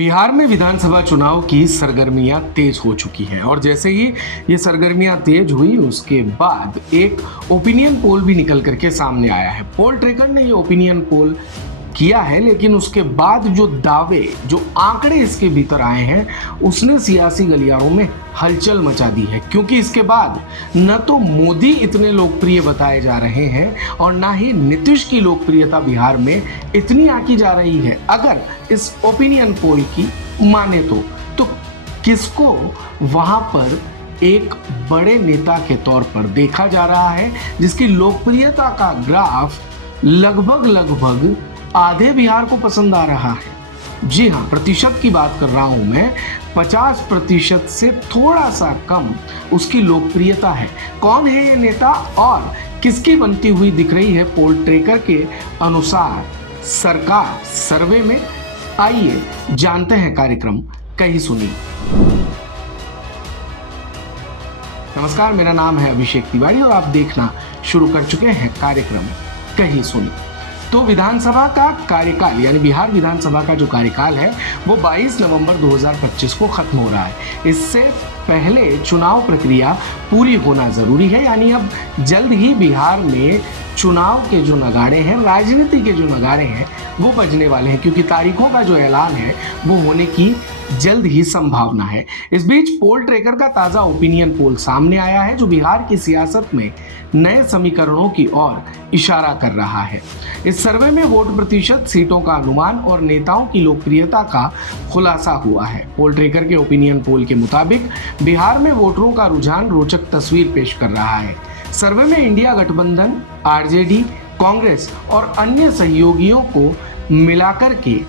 बिहार में विधानसभा चुनाव की सरगर्मियां तेज हो चुकी हैं और जैसे ही ये सरगर्मियां तेज हुई उसके बाद एक ओपिनियन पोल भी निकल करके सामने आया है। पोल ट्रेकर ने ये ओपिनियन पोल किया है, लेकिन उसके बाद जो दावे, जो आंकड़े इसके भीतर आए हैं, उसने सियासी गलियारों में हलचल मचा दी है। क्योंकि इसके बाद न तो मोदी इतने लोकप्रिय बताए जा रहे हैं और ना ही नीतीश की लोकप्रियता बिहार में इतनी आंकी जा रही है। अगर इस ओपिनियन पोल की माने तो किसको वहां पर एक बड़े नेता के तौर पर देखा जा रहा है, जिसकी लोकप्रियता का ग्राफ लगभग आधे बिहार को पसंद आ रहा है। जी हाँ, प्रतिशत की बात कर रहा हूं मैं, 50% से थोड़ा सा कम उसकी लोकप्रियता है। कौन है ये नेता और किसकी बनती हुई दिख रही है पोल ट्रेकर के अनुसार सरकार सर्वे में? आइए जानते हैं कार्यक्रम कहीं सुनिए। नमस्कार, मेरा नाम है अभिषेक तिवारी और आप देखना शुरू कर चुके हैं कार्यक्रम कहीं सुनिए। तो विधानसभा का कार्यकाल यानी बिहार विधानसभा का जो कार्यकाल है वो 22 नवंबर 2025 को खत्म हो रहा है। इससे पहले चुनाव प्रक्रिया पूरी होना जरूरी है, यानी अब जल्द ही बिहार में चुनाव के जो नगाड़े हैं, राजनीति के जो नगाड़े हैं, वो बजने वाले हैं, क्योंकि तारीखों का जो ऐलान है वो होने की जल्द ही संभावना है। इस बीच पोल ट्रेकर का ताजा ओपिनियन पोल सामने आया है जो बिहार की सियासत में नए समीकरणों की ओर इशारा कर रहा है। इस सर्वे में वोट प्रतिशत, सीटों का अनुमान और नेताओं की लोकप्रियता का खुलासा हुआ है। पोल ट्रेकर के ओपिनियन पोल के मुताबिक बिहार में वोटरों का रुझान रोचक तस्वीर पेश कर रहा है। सर्वे में इंडिया गठबंधन, आरजेडी, कांग्रेस और अन्य सहयोगियों को मिलाकर के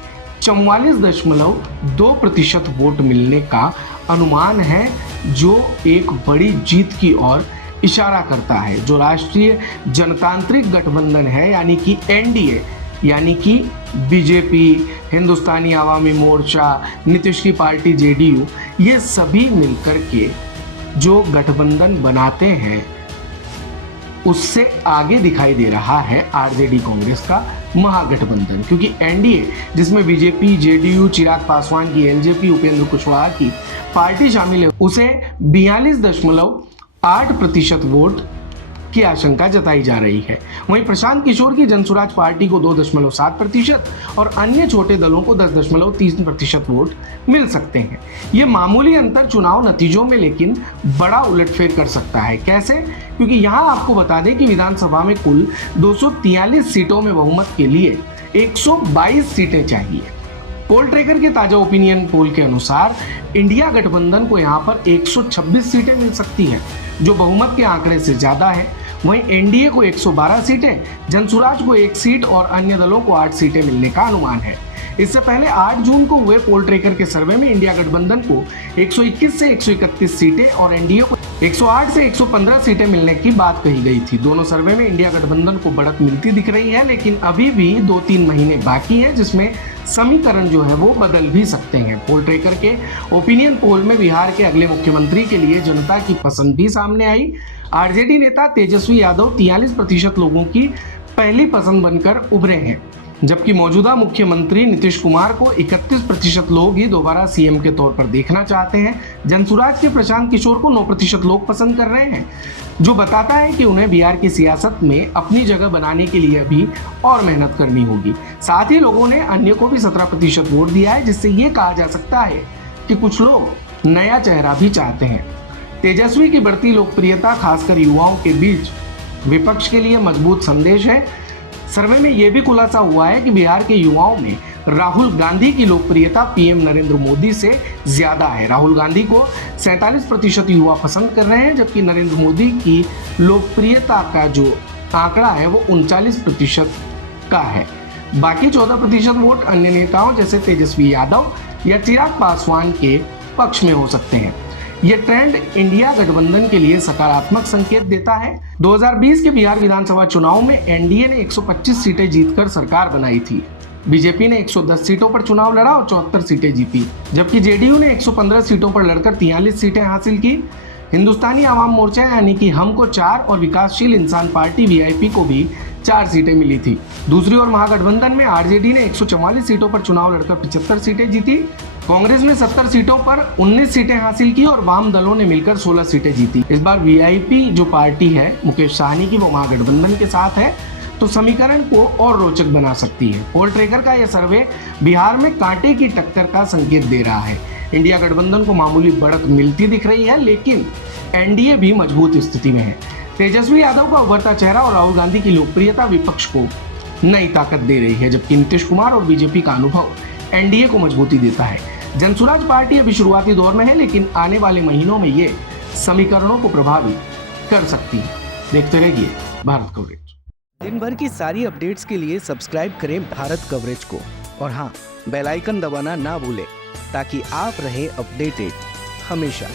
44.2% वोट मिलने का अनुमान है, जो एक बड़ी जीत की ओर इशारा करता है। जो राष्ट्रीय जनतांत्रिक गठबंधन है यानी कि एनडीए, यानी कि बीजेपी, हिंदुस्तानी आवामी मोर्चा, नीतीश की पार्टी जेडीयू, ये सभी मिलकर के जो गठबंधन बनाते हैं उससे आगे दिखाई दे रहा है आरजेडी कांग्रेस का महागठबंधन। क्योंकि एनडीए, जिसमें बीजेपी, जेडीयू, चिराग पासवान की एलजेपी, उपेंद्र कुशवाहा की पार्टी शामिल है, उसे 42.8% वोट की आशंका जताई जा रही है। वहीं प्रशांत किशोर की जनसुराज पार्टी को 2.7% और अन्य छोटे दलों को 10.3% वोट मिल सकते हैं। ये मामूली अंतर चुनाव नतीजों में लेकिन बड़ा उलटफेर कर सकता है। कैसे? क्योंकि यहाँ आपको बता दें कि विधानसभा में कुल 243 सीटों में बहुमत के लिए 122 सीटें चाहिए। पोल ट्रेकर के ताजा ओपिनियन पोल के अनुसार इंडिया गठबंधन को यहाँ पर 126 सीटें मिल सकती हैं, जो बहुमत के आंकड़े से ज्यादा है। वहीं एनडीए को 112 सीटें, जनसुराज को 1 सीट और अन्य दलों को 8 सीटें मिलने का अनुमान है। इससे पहले 8 जून को हुए पोल ट्रेकर के सर्वे में इंडिया गठबंधन को 121 से 131 सीटें और एनडीए को 108 से 115 सीटें मिलने की बात कही गई थी। दोनों सर्वे में इंडिया गठबंधन को बढ़त मिलती दिख रही है, लेकिन अभी भी 2-3 महीने बाकी हैं, जिसमें समीकरण जो है वो बदल भी सकते हैं। पोल ट्रेकर के ओपिनियन पोल में बिहार के अगले मुख्यमंत्री के लिए जनता की पसंद भी सामने आई। आरजेडी नेता तेजस्वी यादव 43% लोगों की पहली पसंद बनकर उभरे हैं, जबकि मौजूदा मुख्यमंत्री नीतीश कुमार को 31% लोग ही दोबारा सीएम के तौर पर देखना चाहते हैं। जनसुराज के प्रशांत किशोर को 9% लोग पसंद कर रहे हैं, जो बताता है कि उन्हें बिहार की सियासत में अपनी जगह बनाने के लिए भी और मेहनत करनी होगी। साथ ही लोगों ने अन्य को भी 17% वोट दिया है, जिससे ये कहा जा सकता है कि कुछ लोग नया चेहरा भी चाहते हैं। तेजस्वी की बढ़ती लोकप्रियता खासकर युवाओं के बीच विपक्ष के लिए मजबूत संदेश है। सर्वे में यह भी खुलासा हुआ है कि बिहार के युवाओं में राहुल गांधी की लोकप्रियता पीएम नरेंद्र मोदी से ज्यादा है। राहुल गांधी को 47% युवा पसंद कर रहे हैं, जबकि नरेंद्र मोदी की लोकप्रियता का जो आंकड़ा है वो 39% का है। बाकी 14% वोट अन्य नेताओं जैसे तेजस्वी यादव या चिराग पासवान के पक्ष में हो सकते हैं। यह ट्रेंड इंडिया गठबंधन के लिए सकारात्मक संकेत देता है। 2020 के बिहार विधानसभा चुनाव में एनडीए ने 125 सीटें जीतकर सरकार बनाई थी। बीजेपी ने 110 सीटों पर चुनाव लड़ा और 74 सीटें जीती, जबकि जेडीयू ने 115 सीटों पर लड़कर 43 सीटें हासिल की। हिंदुस्तानी आवाम मोर्चा यानी कि हम को 4 और विकासशील इंसान पार्टी वीआईपी को भी 4 सीटें मिली थी। दूसरी ओर महागठबंधन में आरजेडी ने 144 सीटों पर चुनाव लड़कर 75 सीटें जीती। कांग्रेस ने 70 सीटों पर 19 सीटें हासिल की और वाम दलों ने मिलकर 16 सीटें जीती। इस बार वीआईपी जो पार्टी है मुकेश सहनी की, वो महागठबंधन के साथ है, तो समीकरण को और रोचक बना सकती है। पोल ट्रैकर का यह सर्वे बिहार में कांटे की टक्कर का संकेत दे रहा है। इंडिया गठबंधन को मामूली बढ़त मिलती दिख रही है, लेकिन एनडीए भी मजबूत स्थिति में है। तेजस्वी यादव का उभरता चेहरा और राहुल गांधी की लोकप्रियता विपक्ष को नई ताकत दे रही है, जबकि नीतीश कुमार और बीजेपी का अनुभव एनडीए को मजबूती देता है। जनसुराज पार्टी अभी शुरुआती दौर में है, लेकिन आने वाले महीनों में ये समीकरणों को प्रभावित कर सकती है। देखते रहिए भारत कवरेज। दिन भर की सारी अपडेट्स के लिए सब्सक्राइब करें भारत कवरेज को और हाँ, बेल आइकन दबाना ना भूलें ताकि आप रहे अपडेटेड हमेशा।